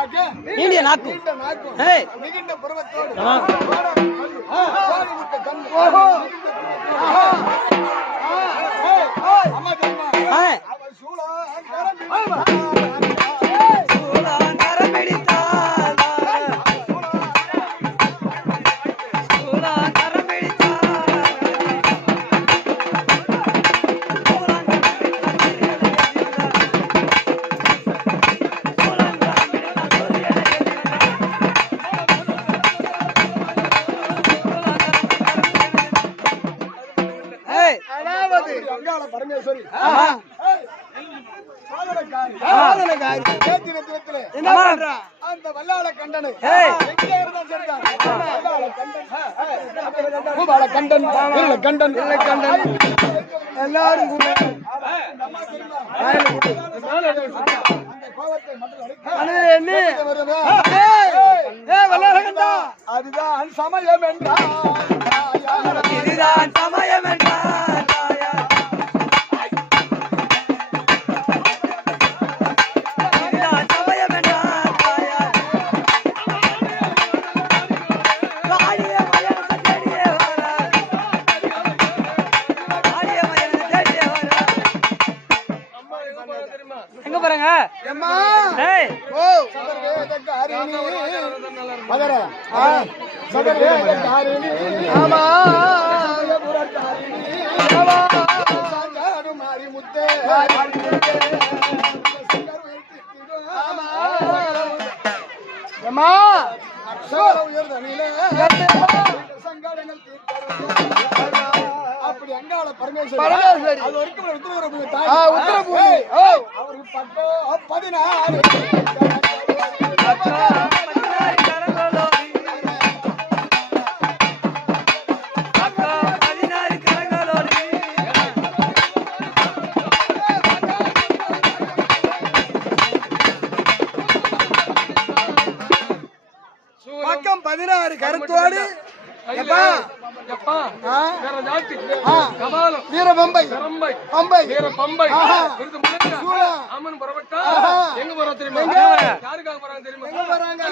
நீண்ட நாக்கு மிகுந்த பருவத்தோடு பரமேஸ்வரி அந்த வல்லாள கண்டனை கண்டன் கண்டன் எல்லாரும் அதுதான் சமயம் என்றார் சமயம் என்றார் எங்க போறாங்க அப்படி அங்காள பரமேஸ்வரி அது வரைக்கும் உத்தரபூமி அவருக்கு 16 பக்கம் 16 கருத்தோடு வீரபம்பை பம்பை வீரபம்பை அம்மன் புறப்பட்டா எங்க போறோம் தெரியுமா? யாருக்காக போறாங்க தெரியுமா? எங்க போறாங்க?